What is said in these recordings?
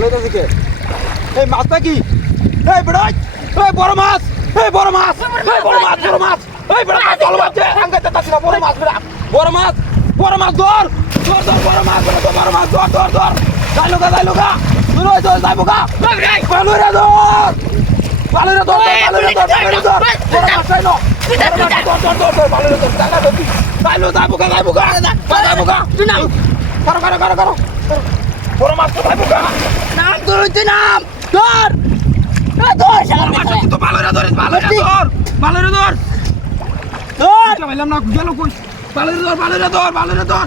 এই মাছটা কি এই বেড়াই এই বড় মাছ এই বড় মাছ এই বড় মাছ বড় মাছ এই বেড়া মাছ চলো মাছ আঙ্গে তাচ্ছি না বড় মাছ বেড়া বড় মাছ বড় মাছ ধর ধর ধর বড় মাছ বেড়া তো বড় মাছ ধর ধর ধর যাই লোকা যাই লোকা রই ধর যাই বোকা ভালো রে ধর ভালো রে ধর ভালো রে ধর ভালো রে ধর বড় মাছ চাই না বড় মাছ ধর ধর ধর ধর ভালো রে ধর যাই না যাই লো যাই বোকা যাই বোকা যাই বোকা করো করো করো করো বড় মাছ তো বোকা? নাম তোর হচ্ছে নাম ধর। ধর। শালার মাছ তো ভালো রে ধরিস ভালো রে ধর। ভালো রে ধর। ধর পাইলাম না গেল কই? ভালো রে ধর ভালো রে ধর ভালো রে ধর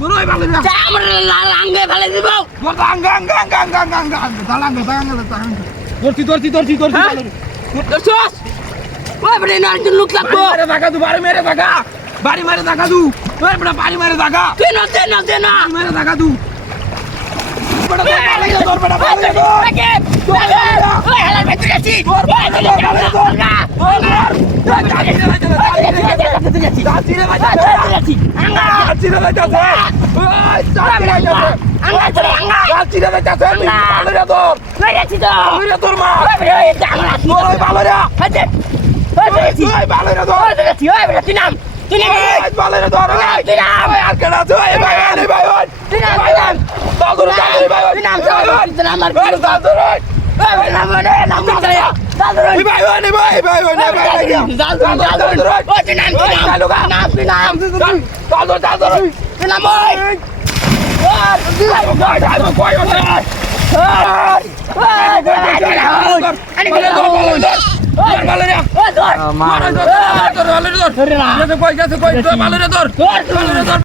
ধর ওই ভালো রে যা আমার লাল আঙ্গে ফেলে দিব। ধর আঙ্গা আঙ্গা আঙ্গা আঙ্গা আঙ্গা আঙ্গা আঙ্গা দালাঙ্গা দালাঙ্গা দালাঙ্গা ধরছি ধরছি ধরছি ধরছি হ্যাঁ? ধরছস? ওই বলে না লোক লাগবো। বাড়ি থাকা তু বাড়ি মেরে বাড়ি থাকা তু ওই বড় বাড়ি মেরে থাকা তুই না দে না দে না মেরে বড় ধর ভালো ধর তুই তুই নাম তুই নাম ভালো ধর তুই নাম আর কেন ওই ভাই ওই ভাই ওই তুই নাম ভাই ওই দাও ধর দাও ধর দাও ধর ধর ধর তুই নাম ওই ভাই ভাই কই ওই ভালো রে ওই ধর ধর ধর ধর ধর